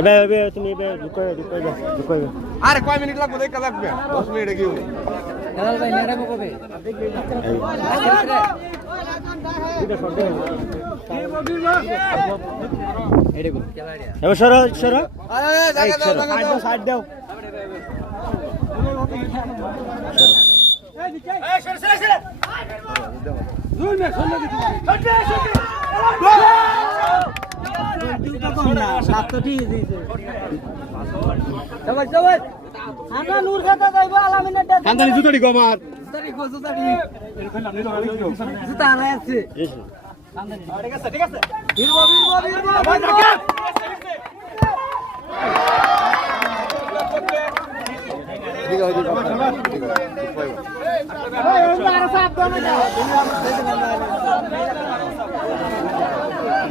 এবার তুমি এবার ঢুকাই আরে কয় মিনিট লাগবে দেখা লাগবে 10 মিনিট এগিয়ে দাদা ভাই নেড়া কবে এবার সরো সাইড দাও কান্দানি জুতাড়ি গমার জুতা আনাই আছে ঠিক আছে ঠিক আছে